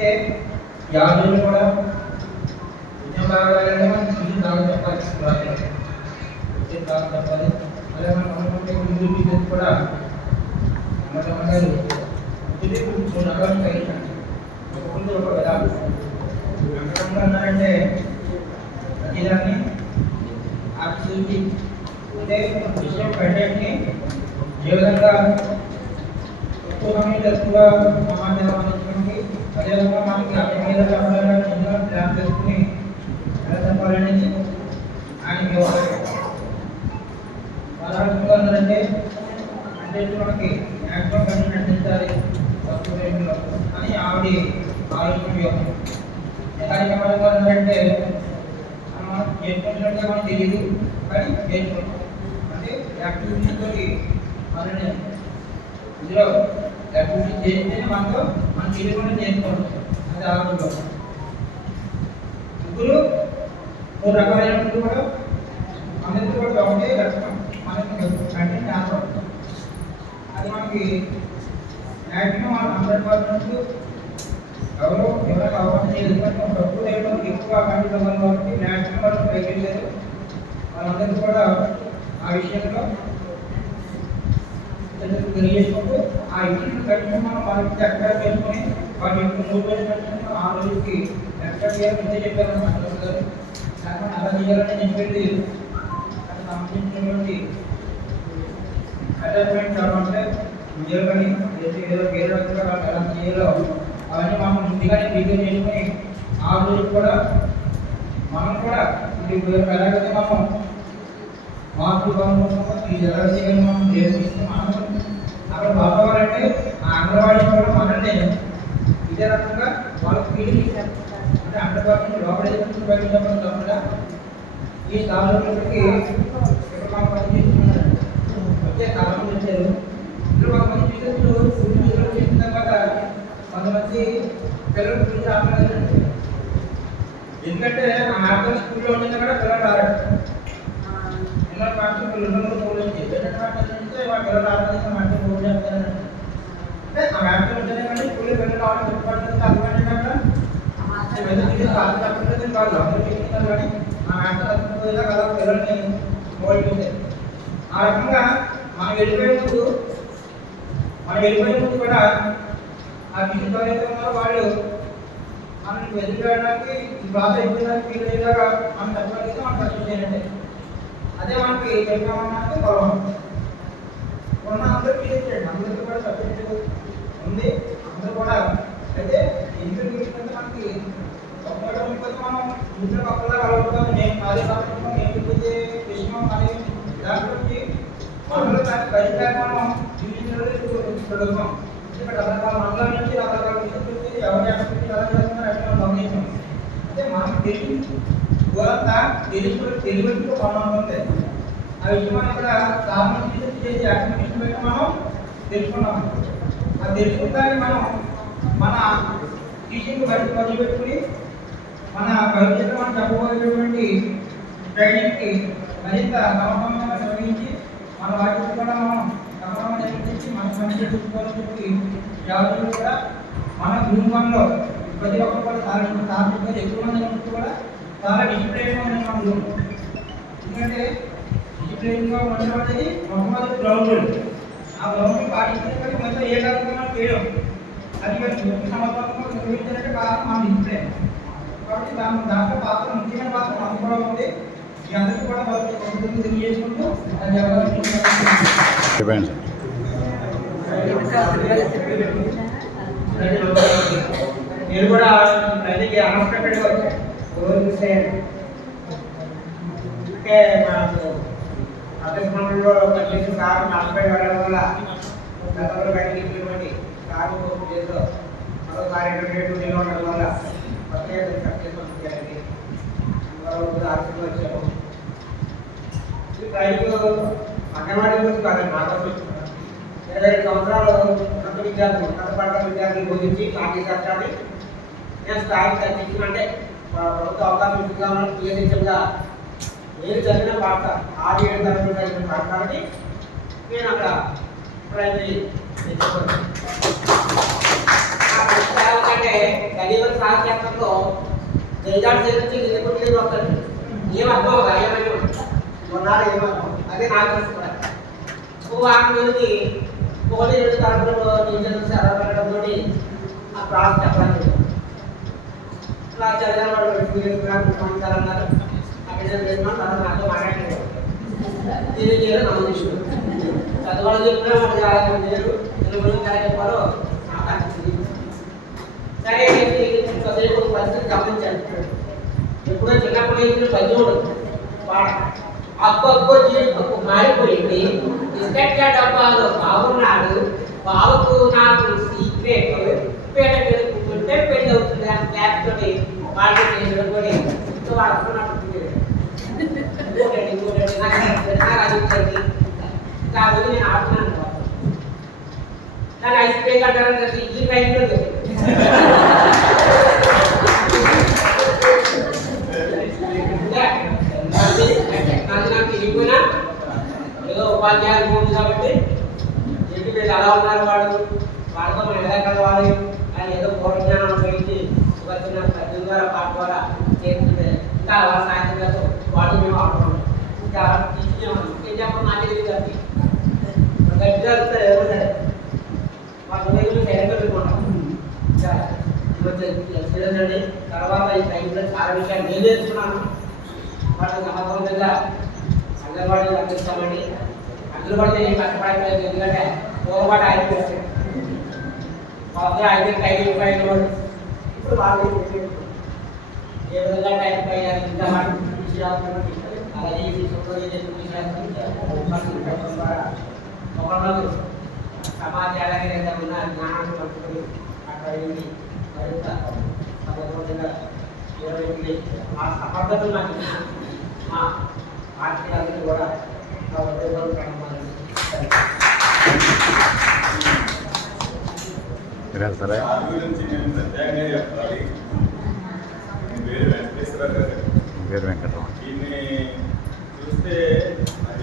అంటే యాదవులు కూడా విజయం రావాలంటే మనం విజయం రావాలి చెప్పాలి, విజయం రావాలి చెప్పాలి. అలాగే మనం అనుకుంటే ముందు బిజినెస్ కూడా అమ్మటమన్నారు మూడు రకాలు కలిగించండి. ఒక్కొక్కటి ఒక విధాలు వెంకటమ్మ అన్నారంటే ప్రతిదాన్ని ఆశించి అంటే విషయం కంటెంట్ని ఏ విధంగా ఎక్కువ సమయం ఎక్కువగా సమాచారం అందించడానికి అదేవిధంగా మనకి అర్థమయ్యేలా చెప్పాలని ముందుగా ప్లాన్ చేసుకుని ఎలా చెప్పాలనేది ఆయనకి సాధారణంగా ఉన్నారంటే అంటే మనకి మ్యాక్సిమం కంటెంట్ అందించాలి ఫస్ట్ టైంలో అని ఆవిడ ఆలోచన యోగం. యథార్థపరంగా ఉన్నారంటే మనం నేర్చుకుంటున్నట్టుగా మనకు తెలియదు కానీ నేర్చుకుంటాం అంటే యాక్టివిటీతో మనల్ని ఇందులో యాక్టివిటీ చేస్తేనే మనతో మనం తెలియకుండా నేర్చుకోవచ్చు. అది ఆలోచన ముగ్గురు మూడు రకాలైనప్పుడు కూడా అందరికీ కూడా ఒకటే లక్షణం మనకి కంటెంట్ ఆన్సర్. అది మనకి మ్యాక్సిమం మనం 100% ఎవరికి అవకాశం చేయలేదు. తక్కువ టైంలో ఎక్కువ కంటెంట్ అవ్వాలి కాబట్టి మ్యాక్సిమం వాళ్ళు ట్రై చేయలేదు. వాళ్ళందరికీ కూడా ఆ విషయంలో తెలియజేసుకుంటూ ఆ ఇచ్చిన కంటెంట్ మనం వాళ్ళకి ఎక్స్ట్రా చేసుకొని వాటి యొక్క 3 రోజుల కంటెంట్ ఆ రోజుకి ఎక్స్ట్రా చేయాలని ముందే చెప్పారని మాట్లాడుతారు. కాకపోతే అలా చేయాలని చెప్పేది అది సంబంధించినటువంటి అటాచ్మెంట్ అంటే వీడియో కానీ ఏదో వేరే రకంగా ఎలా చేయాలో అవన్నీ మనం ముందుగానే ప్రిపేర్ చేసుకొని ఆ రోజు కూడా మనం కూడా ఇది ఎలాగైతే మనం మార్పులు బాగుంటున్నామో ఇది ఎలా చేయాలి మనం నేర్పిస్తే మనం అక్కడ బాగోవాలంటే ఆ అంగన్వాడీ కూడా మనల్ని ఇదే రకంగా వాళ్ళకి ఫీలింగ్ అంటే 100% లోపల బయట కాకుండా ఈ స్థానంలోకి ఎక్కడ మనం పనిచేస్తున్నాం వచ్చే కాలం వచ్చారు. ఇందులో కొంతమంది టీచర్లు స్కూల్ చేసిన తర్వాత కొంతమంది పిల్లలు గురించి ఆపలేదు. ఎందుకంటే ఆ మార్గం స్కూల్లో ఉండింది కూడా పిల్లలు రాలేదు. పిల్లల పాఠం పిల్లలు పోలింది అంటే వాళ్ళ పిల్లలు ఆలోచించిన మాట పోటీ చేస్తారంటే అంటే ఆ మార్గం ఉంటేనే కానీ స్కూల్లో పిల్లలు రావడం చెప్పబడుతుంది. అర్థమైంది అక్కడ చెప్పలేదు వాళ్ళు అందరూ చెప్తున్నారు కానీ ఆ మార్గం కదా పిల్లల్ని పోల్చింది. ఆ రకంగా మనం వెళ్ళిపోయే ముందు కూడా ఆ బిజినెస్ ఎవరైతే ఉన్నారో వాళ్ళు మనం ఎదుర్కోవడానికి బాధ ఎదుర్కోవడానికి ఫీల్ అయ్యేలాగా మనం చెప్పగలిగితే మనం సక్సెస్ చేయాలంటే అదే మనకి చెప్పామన్నాక గౌరవం ఉన్న అందరూ ఫీల్ చేయండి. అందరికీ కూడా సబ్జెక్ట్ ఉంది, అందరూ కూడా అయితే ఇంటర్ తీసుకుంటే మనకి ఒక్కటి మనం ఇంట్లో పక్కలా కలుగుతాం. నేను అదే కాకుండా నేను చూపించే విషయం అనేది దాంట్లో మనలో దాన్ని బయట మనం జీవితంలో ఇక్కడ రకరకాల మండలం నుంచి రకరకాల విషయాలు ఎవరి యాక్టివిటీ ఎలా చేస్తున్నారు అట్లా మనం గమనించాం. అంటే మనం ఊరంతా తెలివితో పనులు ఉంటాయి. ఆ విషయం మనం ఇక్కడ సాధారణ చేసే యాక్టివిటీస్ బట్టి మనం తెలుసుకున్నాం. ఆ తెలుసుకుంటానికి మనం మన టీచింగ్ బయట మొదలుపెట్టుకుని మన భవిష్యత్తు మనం చెప్పబోయేటువంటి ట్రైనింగ్కి మరింత సమర్థంగా నిర్వహించి మన వాటిని కూడా మనం క్రమంగా నిర్వహించి మన సమస్య చూసుకోవాలని చెప్పి యావత్తు కూడా మన గ్రూప్ 1లో ప్రతి ఒక్కరు కూడా చాలా ఎక్కువ మంది ఉన్నప్పుడు కూడా చాలా డిసిప్లైన్గా ఉన్నాయి మన గ్రూప్. ఎందుకంటే డిసిప్లైన్గా ఉండడం అనేది మొట్టమొదటి గ్రౌండ్. ఆ గ్రౌండ్ని పాటించడం కానీ మొత్తం ఏ కార్యక్రమాలు చేయడం అది సమర్థంగా నిర్వహించాలంటే కారణం మన డిసిప్లైన్. కాబట్టి దాంట్లో పాత్ర ముఖ్యమైన పాత్ర మనకు కూడా ఉంది. మీ అందరికీ కూడా తెలియజేసుకుంటూ నేను కూడా ట్రైనింగ్ అన్ఎక్స్పెక్టెడ్గా వచ్చాను. అంటే మనకు అధ్యక్షమండలిలో పనిచేసిన సార్ నలభై వెళ్ళడం వల్ల గతంలో బయటకి ఇచ్చినటువంటి సార్ చేతిలో మరోసారి ఇంటర్మీడియట్ నిలవడం వల్ల ప్రత్యేక సక్సెస్ ఆశగా వచ్చాము. ఈ ట్రైనింగ్ అంగన్వాడీ గురించి కాదండి, నాకు 25 సంవత్సరాలు ఉన్నత విద్యార్థులు ఉన్నత పాఠశాల విద్యార్థులు బోధించి నాకు కష్టాన్ని నేను స్థాయి తగ్గించిన అంటే ప్రభుత్వ అవకాశం ఇస్తున్నామని పిఎస్హెచ్ఎంగా నేను చదివిన పాఠశాల 6-7 తరగతులు చదివిన పాఠశాలని నేను అక్కడ ప్రైమరీ అంటే సాహిత్యంలో జైజాడ్ నుంచి నిలబడి వస్తాడు. ఏమర్థం ఏమైనా కొన్నాడు ఏమర్థం అదే నాకు తెలుసుకోవాలి. ఓ వారం రోజుకి 1-2 తరగతులు టీచర్లు చదవడంతో ఆ క్లాస్ చెప్పడానికి క్లాస్ చదివాను. వాళ్ళు అన్నారు అక్కడ చేస్తున్నాం తర్వాత నాతో మాట్లాడలేదు. దీని చేయాలి నమ్మకం చదవాలని చెప్పినా మనకి చాలా లేరు. దీని గురించి ఎలా చెప్పాలో నాకు అనిపించింది. సరే చదివే పరిస్థితి గమనించాను. ఎప్పుడో చిన్నప్పుడు ఇచ్చిన పద్యం పాట అబ్బబ్బో జీవితం మారిపోయింది. బిస్కెట్ల డబ్బాలో బాగున్నాడు, బాబుకు నాకు సీక్రెట్, పేట మీద కూర్చుంటే పెళ్లి అవుతుంది అని క్లాస్ తోటి వాళ్ళు చేయడం కూడా వాడుకున్నట్టు కాబట్టి నేను ఆడుతున్నాను. దాన్ని ఐస్ బ్రేక్ అంటారు. ఈ టైంలో నాకు తెలియకపోయినా ఏదో ఉపాధ్యాయులు ఉంది కాబట్టి ఏంటి వీళ్ళు అలా ఉన్నారు, వాళ్ళతో మనం ఎలా కలవాలి అని ఏదో పూర్వజ్ఞానం ఉపయోగించి ఒక చిన్న పద్యం ద్వారా పాట ద్వారా చేస్తుంటే ఇంకా వాళ్ళ సాయంత్రంతో వాళ్ళు మేము ఆడుకున్నాం. ఇంకా ఏం చెప్పడం నాకే తెలియదు. అది గట్టిగా ఎవరు సరే వాళ్ళ రోజులు సైలెంట్గా పెట్టుకుంటాం. తెలియదండి. తర్వాత ఈ టైంలో చాలా విషయాలు నేను నేర్చుకున్నాను. వాళ్ళకి సమర్థవంతంగా అంగన్వాడీలు అందిస్తామండి. అంగన్వాడీ నేను కష్టపడలేదు, ఎందుకంటే పూర్వపాటు అయిపోయింది. వాళ్ళతో 5 రూపాయలు ఇప్పుడు వాళ్ళు ఏ విధంగా టైం పోయారు ఇంకా అలాగే ఒకళ్ళు సమాజాలనే ఉన్న జ్ఞానాన్ని పట్టుకొని అక్కడ మరింత సమర్థవంతంగా ఆ సమర్థతలు నాకు మా పార్టీలందరూ కూడా నా ఉద్యోగాలు ప్రారంభాలు గురించి నేను ప్రత్యేకంగా చెప్పాలి. పేరు వెంకటరావు. దీన్ని చూస్తే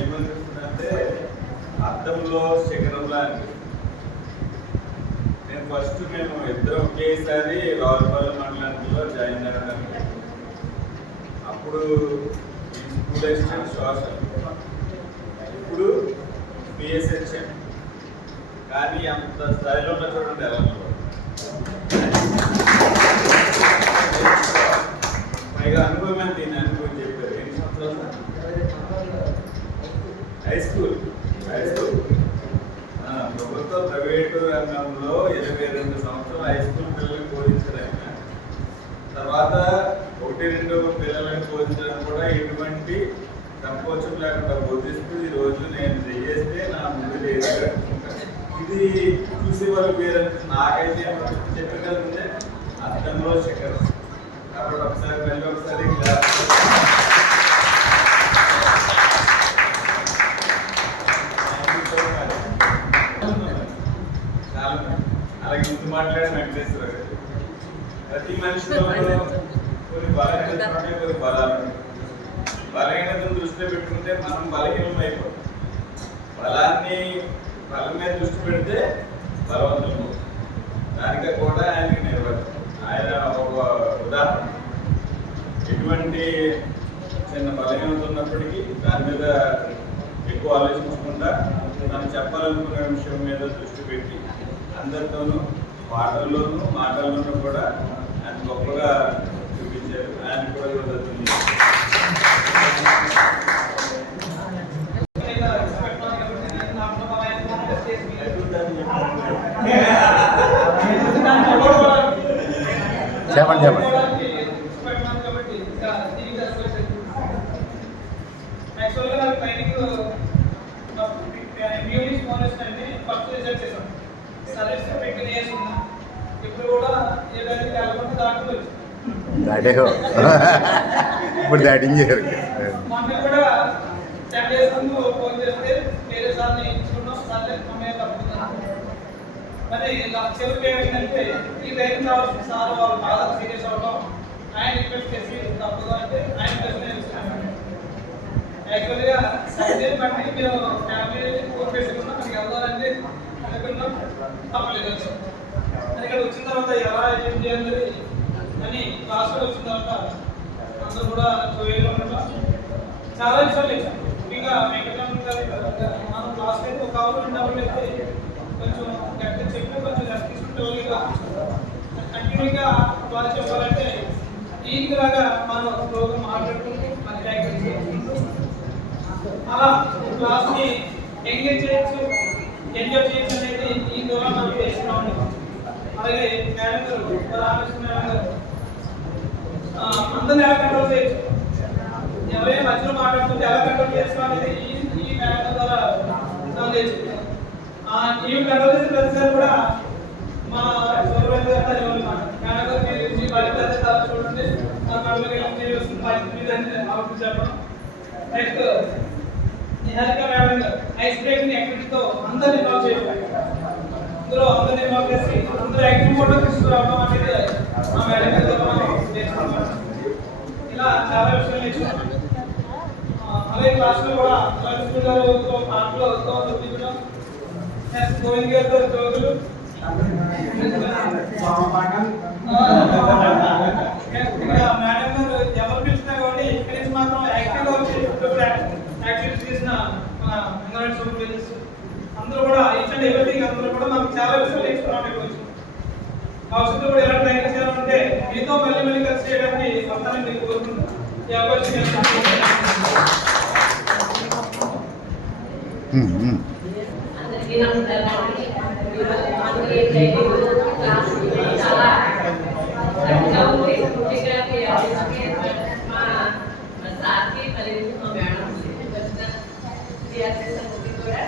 ఏమనిపిస్తుందంటే అర్థంలో శిఖరంలా అనిపిస్తుంది. నేను ఫస్ట్ మేము ఇద్దరు ఒకేసారి రావులపాలెం మండలంలో జాయిన్ అయ్యాను. అప్పుడు స్కూల్ అసిస్టెంట్ సోషల్, ఇప్పుడు పిఎస్హెచ్ఎం. కానీ అంత స్థాయిలో ఉన్న చూడండి ఎలా పైగా అనుభవం అని దీన్ని అనుభవం చెప్పారు. 8 సంవత్సరాలు హై స్కూల్ ప్రభుత్వ ప్రైవేటు రంగంలో 22 సంవత్సరాలు హై స్కూల్ పిల్లలకు బోధించడం. తర్వాత 1-2 పిల్లలకు బోధించడం కూడా ఎటువంటి సంకోచం లేకుండా బోధిస్తూ ఈరోజు నేను చేస్తే నా ముందు లేదు. ఇది చూసే వాళ్ళు పేరంటే నాకైతే చెప్పగలుగుతుంటే అర్థంలో శిఖరం. కాబట్టి ఒకసారి మళ్ళీ ఒకసారి చాలా అలాగే ముందు మాట్లాడిన వెంకటేశ్వర గారు ప్రతి మనిషిలో కొన్ని బలహీనతలు ఉంటాయి, కొన్ని బలాలు. బలహీనతను దృష్టిలో పెట్టుకుంటే మనం బలహీనం అయిపోతాం. బలం మీద దృష్టి పెడితే బలవంతులు. దానిగా కూడా ఆయనకి నిర్వచనం. ఆయన ఒక ఉదాహరణ. ఎటువంటి చిన్న బలహీనత ఉన్నప్పటికీ దాని మీద ఎక్కువ ఆలోచించకుండా మనం చెప్పాలనుకునే విషయం మీద దృష్టి పెట్టి అందరితోనూ మాటల్లోనూ కూడా ఆయన గొప్పగా చూపించారు. ఆయన కూడా చెప్పండి. యాక్చువల్గా నాకు ట్రైనింగ్ మ్యూనిస్ మోనెస్ట్ అండి ఫస్ట్ రిజల్ట్ చేశాను. సర్వీస్ పెట్టిన వేసుకున్నా ఇప్పుడు కూడా ఏదైతే కాకుండా దాటుతుంది. ఇప్పుడు దాటింగ్ చేయరు. మొన్న కూడా 10 days ముందు ఫోన్ చేస్తే వేరే సార్ని ఇచ్చుకున్నాం. సార్లే మమ్మల్ని తప్పుతున్నాను. మరి చెరుకు ఏమైందంటే ఈ రైతు రావాల్సిన సార్ వాళ్ళు బాగా సీరియస్ అవడం, ఆయన రిక్వెస్ట్ చేసి తప్పుగా అంటే ఆయన ప్రశ్న ఇస్తున్నాను. యాక్చువల్గా సబ్జెక్ట్ బట్టి మీరు ఫ్యామిలీ ఫోన్ పెట్టుకున్నాం, మనకి వెళ్దామంటే అనుకున్నాం. తప్పలేదు వచ్చాం. అది ఇక్కడ వచ్చిన తర్వాత ఎలా ఏం చేయాలి కూడా చూడాలి. చాలా విషయాలు ఇచ్చాం. ముఖ్యంగా వెంకటరామ గారి మనం క్లాస్ అయితే ఒక అవర్ 2 అవర్లు అయితే కొంచెం గట్టిగా చెప్పి కొంచెం రెస్ట్ తీసుకుంటే కంటిన్యూగా క్లాస్ చెప్పాలంటే ఈలాగా మనం ప్రోగ్రామ్ మాట్లాడుకుంటూ మళ్ళీ యాక్టివిటీ చేసుకుంటూ అలా క్లాస్ని ఎంగేజ్ చేయొచ్చు, ఎంజాయ్ చేయొచ్చు అనేది ఈ ద్వారా మనం చేస్తున్నాం. అలాగే మేడం గారు రామకృష్ణ మేడం గారు అందరిని ఎలా కంట్రోల్ చేయొచ్చు, ఎవరైనా మధ్యలో మాట్లాడుతుంటే ఎలా కంట్రోల్ చేసుకోవాలి అనేది ఈ మేడం ద్వారా తెలియచ్చు. ఈ కంట్రోల్ చేసిన ప్రతిసారి కూడా మా సూపర్వైజర్ గారు మేడం గారు మీరు బాధ్యత చూడండి, మా కంట్రోల్ వస్తుంది బాధ్యత అవుట్ చెప్పడం. నెక్స్ట్ నిహారిక మేడం గారు ఐస్ బ్రేకింగ్ యాక్టివిటీతో అందరినీ ఇన్వాల్వ్ చేయాలి. ఇందులో అందరినీ ఇన్వాల్వ్ చేసి అందరూ యాక్టివ్ ఫోటో తీసుకురావడం అనేది మా మేడం గారు మనం నేర్చుకుంటాం. ఇలా చాలా విషయాలు నేర్చుకుంటాం. అలాగే క్లాస్లో కూడా స్కూల్ గారు పాటలు చూపించడం, నెక్స్ట్ గోవింద్ గారితో జోకులు, ఇంకా మేడం గారు ఎవరు పిలిచినా కాబట్టి ఇక్కడి నుంచి మాత్రం యాక్టివ్గా వచ్చి యాక్టివిటీస్ చేసిన మన అంగన్వాడీ సూపర్వైజర్స్ అందరూ కూడా ఈచ్ అండ్ ఎవ్రీథింగ్ అందరూ కూడా మనకు చాలా విషయాలు నేర్చుకున్నాం. ఇక్కడ భవిష్యత్తు కూడా ఎలా ట్రైనింగ్ చేయాలంటే మీతో మళ్ళీ కలిసి చేయడానికి వస్తానని నేను కోరుకుంటున్నాను. ఈ అవకాశం అందరికీ నమస్కారం. చాలా చక్కగా ఉంది. మా సార్కి మరియు మా మేడం వచ్చిన కూడా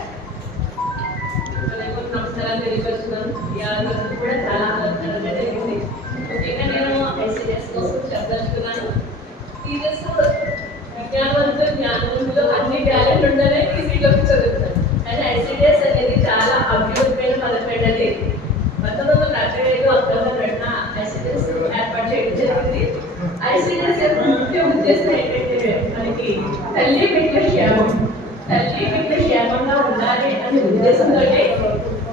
నమస్కారాలు తెలియపరుస్తున్నాను. కూడా చాలా ఆనందంగా జరిగింది. ముఖ్యంగా నేను ఐసీడీఎస్ కోసం చెప్పదలుచుకున్నాను. టీచర్స్ విజ్ఞానవంతులు జ్ఞానవంతులు అన్ని టాలెంట్ ఉంటేనే ఈసీలోకి చదువుతారు. కానీ ఐసీడీఎస్ అనేది చాలా అభివృద్ధి మొదలుపెట్టండి. 1945 అక్టోబర్ 2న ఐసీడీఎస్ ఏర్పాటు చేయడం జరిగింది. ఐసీడీఎస్ యొక్క ముఖ్య ఉద్దేశం ఏంటంటే మనకి తల్లి బిడ్డ క్షేమంగా ఉండాలి అనే ఉద్దేశంతో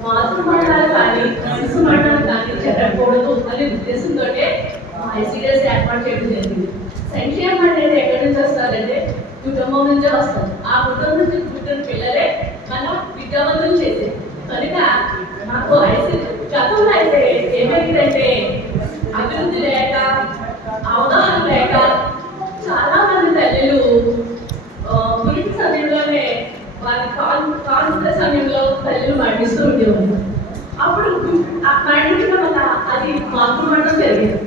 మాతృమరణాలు కానీ శిశు మరణాలు కానీ జరగకూడదు అనే ఉద్దేశంతో ఐసీడీఎస్ ఏర్పాటు చేయడం జరిగింది. సంక్షేమం అనేది ఎక్కడి నుంచి వస్తారంటే కుటుంబం నుంచే వస్తారు. ఆ కుటుంబం నుంచి పుట్టిన పిల్లలే మనం విద్యావంతులు చేసేది. కనుక మాకు గతంలో అయితే ఏమైందంటే అభివృద్ధి లేక అవగాహన లేక చాలా మంది తల్లులు పురుటి సమయంలోనే వారి కాన్పుల సమయంలో తల్లులు మరణిస్తూ ఉండేవారు. అప్పుడు మరణించడం వల్ల అది మాతృమరణం జరిగింది.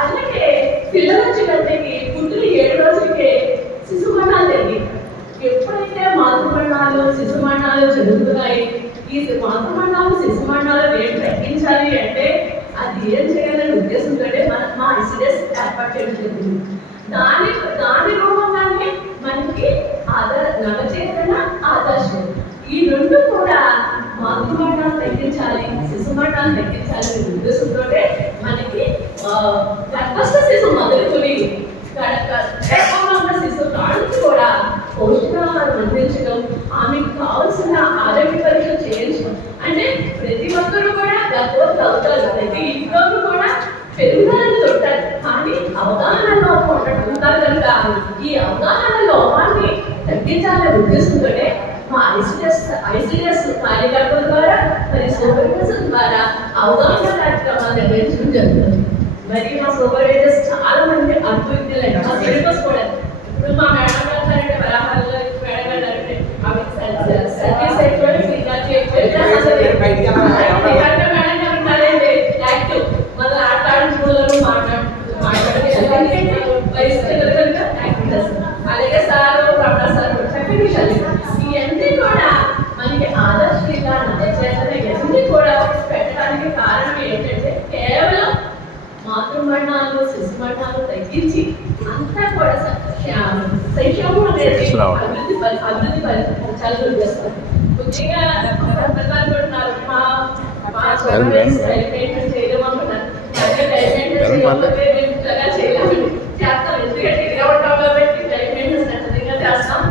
అలాగే పిల్లలు వచ్చేటప్పటికి పుట్టిన 7 రోజులకే శిశు మరణాలు జరిగింది. ఎప్పుడైతే మాతృమరణాలు శిశు మరణాలు జరుగుతున్నాయి, ఈ మాతృమరణాలు శిశు మరణాలు రేటు తగ్గించాలి అంటే అది ఏం చేయాలనే ఉద్దేశంతో మా ఐసీడీఎస్ ఏర్పాటు చేయడం జరిగింది. దాని రూపంగానే మనకి నవచేతన ఆదర్శం ఈ రెండు కూడా మాతృమరణాలు తగ్గించాలి, శిశు మరణాలు తగ్గించాలి అనే ఉద్దేశంతో మనకి గర్భస్థ శిశు మొదలుకొని గర్భంలో ఉన్న శిశువు కాళ్ళకి కూడా పౌష్టికాహారం అందించడం, ఆమెకు కావాల్సిన ఆరోగ్య పరీక్షలు చేయించడం. అంటే ప్రతి ఒక్కరు కూడా గర్భవతి అవుతారు, ప్రతి ఇంట్లోనూ కూడా పెరుగుదలని తొట్టారు. కానీ అవగాహన లోపం ఉంటారు కనుక ఈ అవగాహన లోపాన్ని తగ్గించాలనే ఉద్దేశంతోనే మా ఐసీడీఎస్ కార్యకర్తల ద్వారా మరి సూపర్వైజర్స్ ద్వారా అవగాహన కార్యక్రమాలు నిర్వహించడం జరుగుతుంది. మరి మా సూపర్వైజర్స్ చాలా మంది అద్భుతులండి. మా సిలబస్ కూడా ఇప్పుడు మా మేడం గారు పరాహారంలో మేడం గారు సర్వీస్ అయిపోయి యాక్టివ్ మన ఆటాడించుకోవాలను అలాగే సార్ రమణ సార్ చక్కటి విషయాలు ఇవన్నీ కూడా మనకి ఆదర్శంగా నవచేతన ఇవన్నీ కూడా పెట్టడానికి కారణం ఏంటంటే కేవలం మాతృమరణాలు శిశు మరణాలు తగ్గించి అంతా కూడా సంక్షేమం అనేది అభివృద్ధి పరిచాలను చేస్తారు. ముఖ్యంగా ఉన్నారు చేయడం అనుకున్నారు చేస్తాం. ఎందుకంటే 20 పెట్టి టైం మెయింటెన్స్ ఖచ్చితంగా చేస్తాం.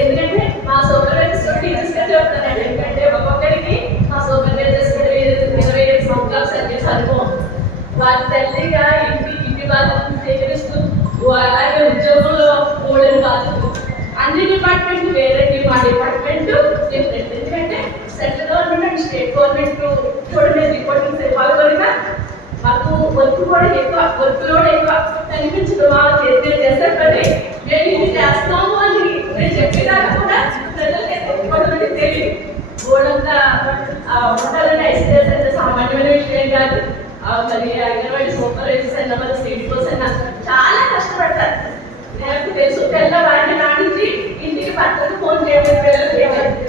ఎందుకంటే మా సూపర్వైజర్స్ టీచర్స్ గా చెప్తానండి. ఎందుకంటే ఒక్కొక్కరికి మా సూపర్వైజర్స్ 25 సంవత్సరాలు సర్వీస్ అనుభవం, వారి తల్లిగా ఇంటి బాధ్యతను స్వీకరిస్తూ అలాగే ఉద్యోగం వర్క్ కూడా ఎక్కువ, వర్క్ లోడ్ ఎక్కువ కనిపించదు. మా చేతి చేస్తారు కానీ నేను ఇది చేస్తాము అని నేను చెప్పేదాకా కూడా ప్రజలకి కొంతమంది తెలియదు. గోడంతా ఉండాలంటే ఐసీడీఎస్ అంటే సామాన్యమైన విషయం కాదు. మరి అంగన్వాడీ సూపర్వైజర్స్ అయినా మరి సీడీఓస్ అయినా చాలా కష్టపడతారు. నాకు తెలుసు తెల్లవారిని నాటించి ఇంటికి భర్తకు ఫోన్ చేయడం, పిల్లలు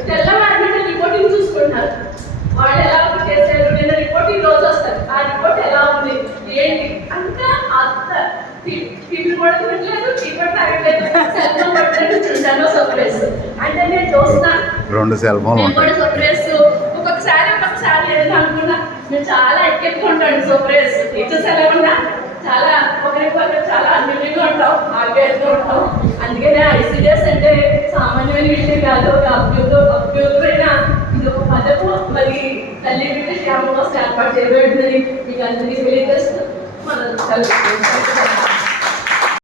తెల్లవారిని రిపోర్టింగ్ చూసుకుంటారు. వాళ్ళు ఎలా చేశారు, నిన్న రిపోర్టింగ్ రోజు వస్తారు, ఆ రిపోర్ట్ ఎలా ఉంది ఏంటి అంతా అంత టీవీ పడుతున్నట్లేదు, టీవీ తాగట్లేదు, సెల్ ఫోన్ పట్టలేదు, చూసాను సర్ప్రైజ్ అంటే నేను చూస్తున్నాను. 2 సెల్ ఫోన్లు ఉంటాయి. సర్ప్రైజ్ ఒక్కొక్కసారి ఏదైనా అనుకున్నా నేను చాలా ఎక్కెత్తుకుంటాను. సర్ప్రైజ్ టీచర్స్ ఎలా ఉన్నా చాలా ఒకరికొకరు చాలా అన్నిటిగా ఉంటాం, ఆగ్యాలుగా ఉంటాం. అందుకనే ఐసీడీఎస్ అంటే సామాన్యమైన విషయం కాదు. అభ్యుతమైన ఇది ఒక పథకం. మరి తల్లి బిడ్డ క్షేమం కోసం ఏర్పాటు చేయబడిందని మీకు అందరికీ తెలియజేస్తూ మనం